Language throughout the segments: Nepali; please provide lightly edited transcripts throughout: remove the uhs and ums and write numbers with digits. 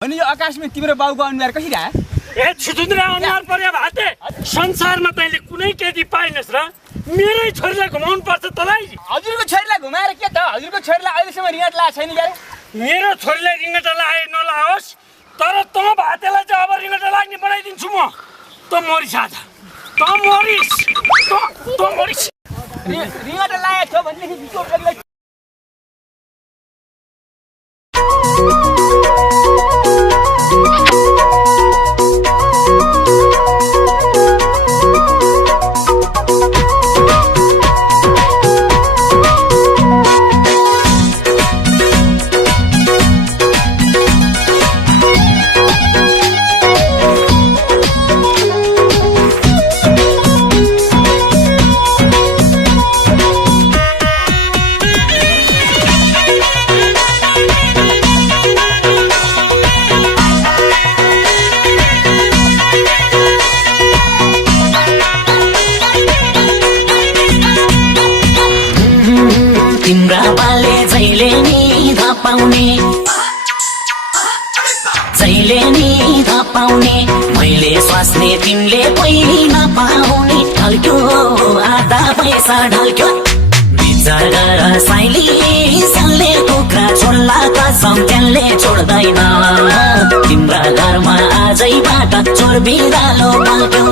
अनि यो आकाशमा तिम्रो बाउको अनुहार कसरी आयो? ए छिटुन्द्रा अनुहार पर्यो भाते संसारमा तैँले कुनै केटी पाइनस् र मेरै छोरीलाई घुमाउनु पर्छ तँलाई। हजुरको छोरीलाई घुमाएर के त? हजुरको छोरीलाई अहिलेसम्म रिङ्गट लाएको छैन यार। मेरो छोरीलाई रिङ्गट लाए नलाओस्, तर त भातेलाई चाहिँ अब रिङ्गट लाग्ने बनाइदिन्छु म। त मरिस आज, त मरिस, त मरिस। रिङ्गट लाएको थियो भनेदेखि तिम्रा बाले जहिले नि धपाउने मैले स्वास्ने तिमीले कोही नपाउने ढल्क्यो आधा पैसा ढल्क्यो विचार गर साइली सल्ले कुखुरा छोड्ला कसम त्यसले छोड्दैन तिम्रा घरमा आजैबाट चोर बिरालो बल्क्यो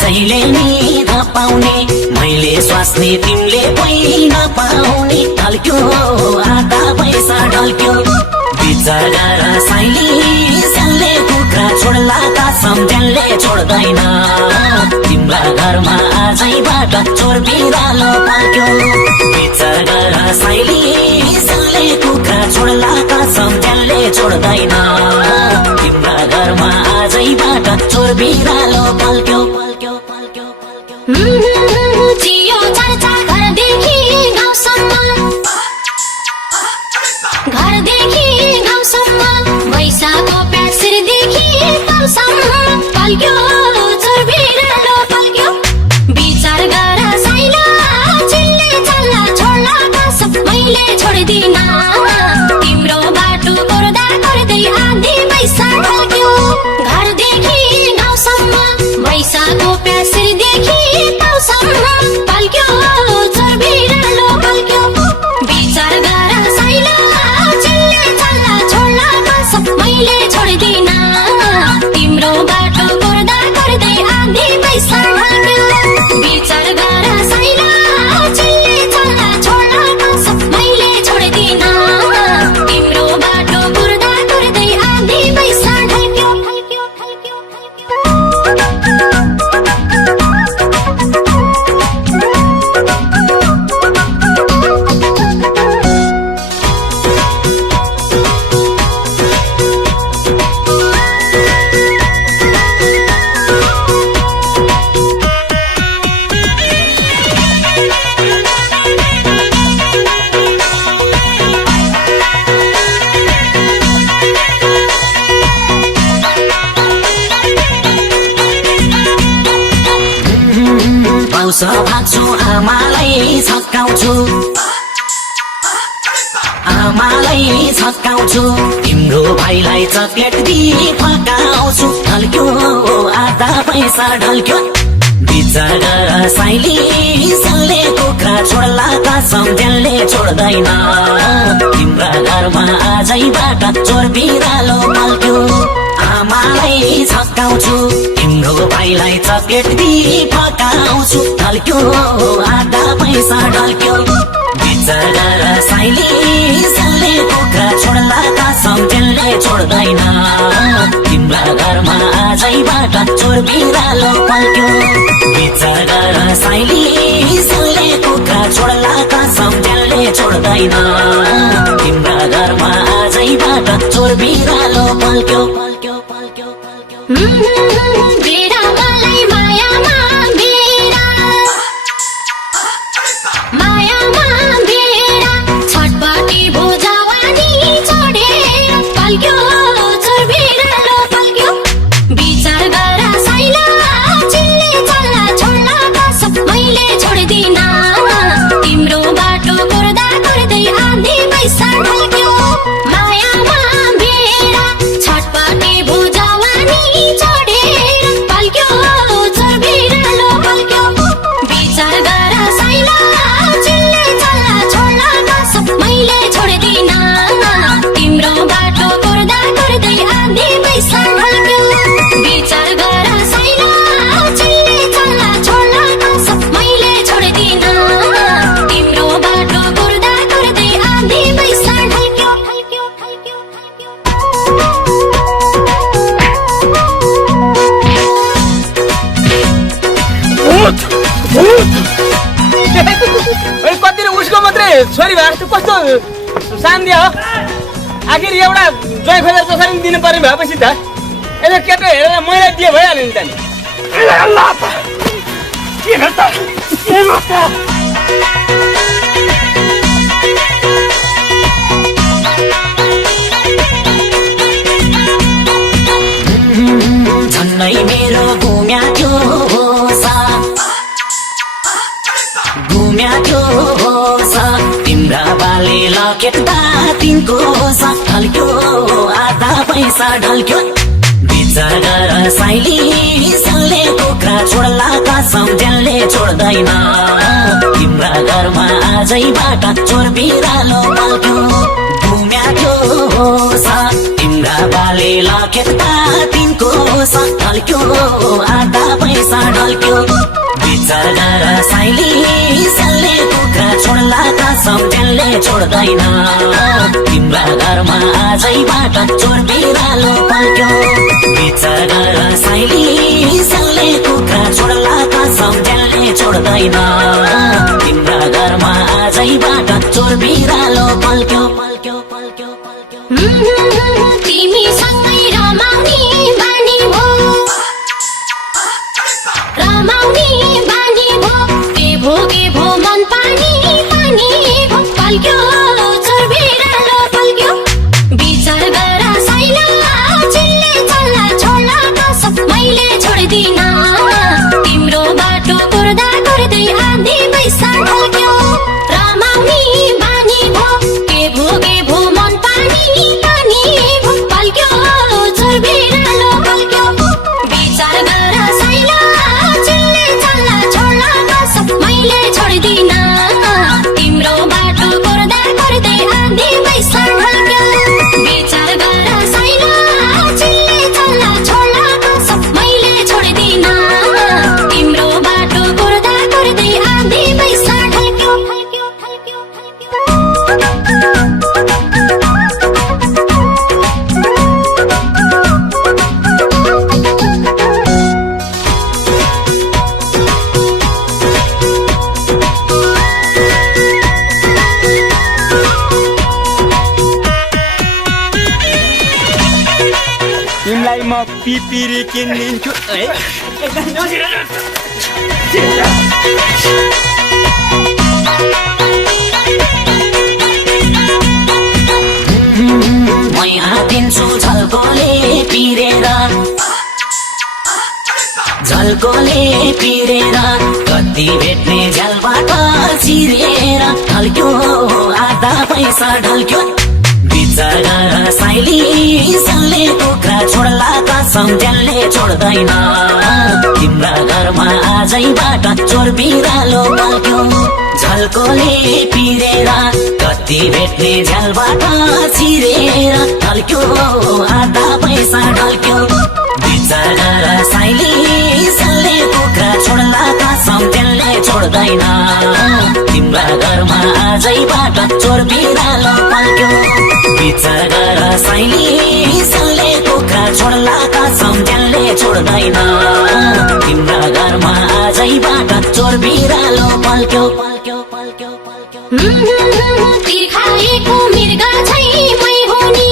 जहिले नि नपाउने मैले स्वास्ने तिमीले कोही नपाउने ढल्क्यो आधा पैसा ढल्क्यो विचार गर साइली सल्ले कुखुरा छोड्ला कसम त्यसले छोड्दैन तिम्रा घरमा आजैबाट चोर बिरालो बल्क्यो विचार गर साइली सल्ले कुखुरा छोड्ला कसम त्यसले छोड्दैन तिम्रा घरमा आजैबाट चोर बिरालो बल्क्यो जियो चर्चा घरदेखि गाउँसम्म पैसाको प्यासरदेखि गाउँसम्म पल्क्यो चोर बिरालो पल्क्यो विचार गर साइला चिल्ले चल्ला छोड्ला कसम मैले छोड्दिन तिम्रो बाटो गर्दा गर्दै आधी पैसा ढल्क्यो घरदेखि गाउँसम्म पैसाको प्यासरदेखि गाउँसम्म पल्क्यो चोर बिरालो पल्क्यो विचार गर साइला चिल्ले चल्ला छोड्ला कसम मैले छोड्दिन तिम्रो बाटो गर्दा गर्दै आधी पैसा ढल्क्यो विचार गर साइला चिल्ले चल्ला छोड्ला कसम मैले छोड्दिन तिम्रो बाटो गर्दा गर्दै आधी पैसा ढल्क्यो पाउँछ भाग्छु आमालाई छक्काउँछु तिम्रो भाइलाई चक्लेट दिई फकाउँछु ढल्क्यो आधा पैसा ढल्क्यो विचार गर साइली सल्ले कुखुरा छोड्ला कसम त्यसले छोड्दैन तिम्रा घरमा आजैबाट चोर बिरालो बल्क्यो आमालाई छक्काउँछु तिम्रो भाइलाई चक्लेट दिई फकाउँछु ढल्क्यो आधा पैसा ढल्क्यो विचार गर साइली सल्ले कुखुरा छोड्ला कसम त्यसले छोड्दैन तिम्रा घरमा आजैबाट चोर बिरालो पल्क्यो विचार गर साइली सल्ले कुखुरा छोड्ला कसम त्यसले छोड्दैन तिम्रा घरमा आजैबाट चोर बिरालो पल्क्यो बेरा मलाई मायामा बेरा छटपटी भो जवानी छोडेर पल्क्यो चोर बिरालो पल्क्यो विचार गर साइला चिल्ले चल्ला छोड्ला कसम मैले छोड्दिन तिम्रो बाटो गर्दा गर्दै आधी पैसा ढल्क्यो मायामा बेरा छटपटी छोरी भए जस्तो कस्तो शान्ति हो आखिर एउटा जोइ खोजेर जसरी दिनु पर्ने भएपछि त यसो केटो हेरेर मैले दिए भइहाल्यो नि त नि झन्नै मेरो घुम्या थियो तिम्रा बाले लकेट तिनको साथ ढल्क्यो आधा पैसा ढल्क्यो विचार गर साइली सल्ले कुखुरा छोड्ला कसम ज्यानले छोड्दैन तिम्रा घरमा आजैबाट चोर बिरालो पल्क्यो घुम्या थियो तिम्रा बाले लकेट तिनको साथ ढल्क्यो आधा पैसा ढल्क्यो विचार गर साइली सल्ले कुखुरा छोड्ला कसम ज्यानले छोड्दैन तिम्रा घरमा आजैबाट चोर बिरालो पल्क्यो विचार गर साइली सल्ले कुखुरा छोड्ला कसम ज्यानले छोड्दैन तिम्रा घरमा आजैबाट चोर बिरालो पल्क्यो पल्क्यो पल्क्यो पल्क्यो तिमीसँगै रमाउने बानी भो रमाउने बानी भो के भो मन पानी पानी भो पल्क्यो चोर बिरालो पल्क्यो विचार गर साइला चिल्ले चल्ला छोड्ला कसम मैले छोड्दिन तिम्रो बाटो कुर्दा कुर्दै आधी पैसा ढल्क्यो रमाउने बानी भो के भो मन पानी पानी भो पल्क्यो चोर बिरालो पल्क्यो विचार गर साइला चिल्ले चल्ला छोड्ला कसम मैले छोड्दिन तिम्रो बाटो कुर्दा कुर्दै आधी पैसा ढल्क्यो विचार गर साइला चिल्ले चल्ला छोड्ला कसम मैले छोड्दिन तिम्रो बाटो कुर्दा कुर्दै आधी पैसा ढल्क्यो तिमीलाई म पिपिरी किनिदिन्छु है मै हातिन्छु झल्कोले पिरेर कति भेट्ने झ्यालबाट चिरेर ढल्क्यो आधा पैसा ढल्क्यो विचार गर साइली सल्ले कुखुरा छोड्ला कसम ज्यानले छोड्दैन तिम्रा घरमा आजैबाट चोर बिरालो पल्क्यो झल्कोले पिरेर कति भेट्ने झ्यालबाट चिरेर ढल्क्यो आधा पैसा ढल्क्यो विचार गर साइली सल्ले कुखुरा छोड्ला कसम ज्यानले छोड्दैन तिम्रा घरमा आजैबाट चोर बिरालो पल्क्यो विचार गर साइली सल्ले कुखुरा छोड्ला कसम ज्यानले छोड्दैन तिम्रा घरमा आजैबाट चोर बिरालो पल्क्यो पल्क्यो पल्क्यो पल्क्यो तिर्खाएको मृग छै मै हुने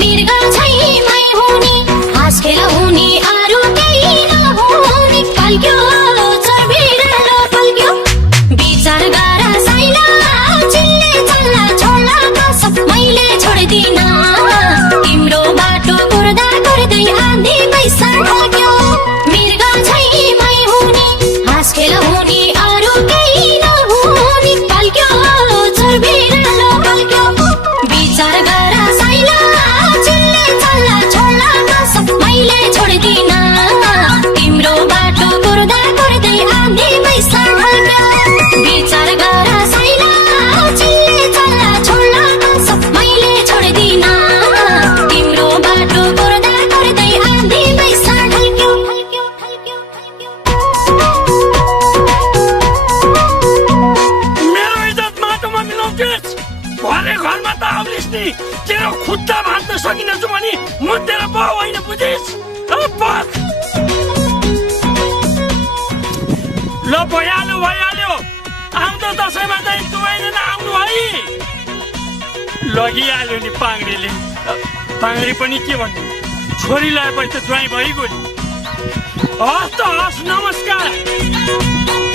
मृग छै मै हुने हाँस खेल हुने अरू केही नहुने पल्क्यो चोर बिरालो पल्क्यो विचार गर साइला चिल्ले चल्ला छोड्ला कसम मैले छोड्दिन तिम्रो बाटो कुर्दा कुर्दै आधी पैसा ढल्क्यो मृग छै मै हुने हाँस खेल हुने अरू केही नहुने पल्क्यो चोर बिरालो पल्क्यो विचार गर साइला चिल्ले चल्ला छोड्ला कसम मैले छोड्दिन तिम्रो बाटो कुर्दा कुर्दै आधी पैसा ढल्क्यो विचार गर साइला चिल्ले चल्ला छोड्ला कसम मैले छोड्दिन तिम्रो बाटो कुर्दा कुर्दै आधी पैसा ढल्क्यो मेरो इज्जत माटोमा मिलाउँछस् भरे घरमा त आउलिस् नि तेरो खुट्टा भाँच्न सकिनछु भने म तेरो बाउ होइन बुझिस् ल भइहाल्यो आउँदा त लगिहाल्यो नि पाङ्रीले। पाङ्री पनि के भन्नु, छोरी लगाएपछि त ज्वाइँ भइगयो नि। हस् त हस्, नमस्कार।